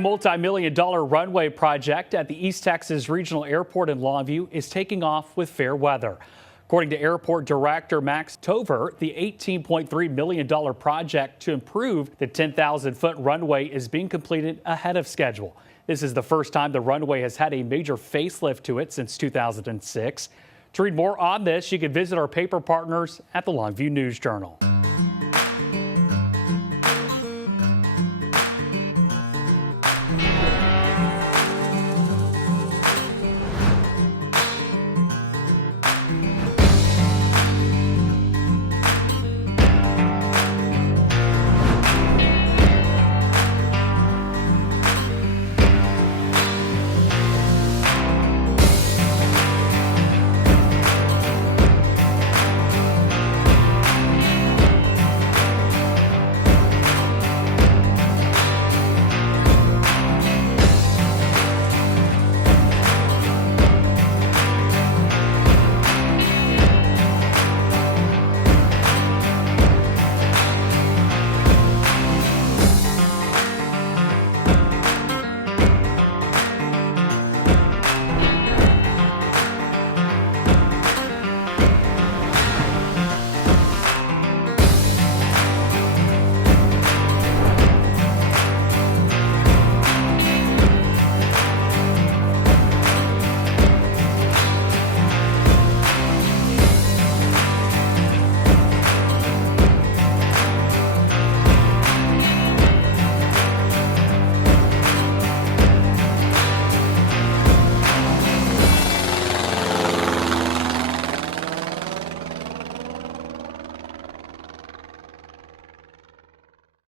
multi-million-dollar runway project at the East Texas Regional Airport in Longview is taking off with fair weather. According to Airport Director Max Tover, the $18.3 million project to improve the 10,000-foot runway is being completed ahead of schedule. This is the first time the runway has had a major facelift to it since 2006. To read more on this, you can visit our paper partners at the Longview News Journal.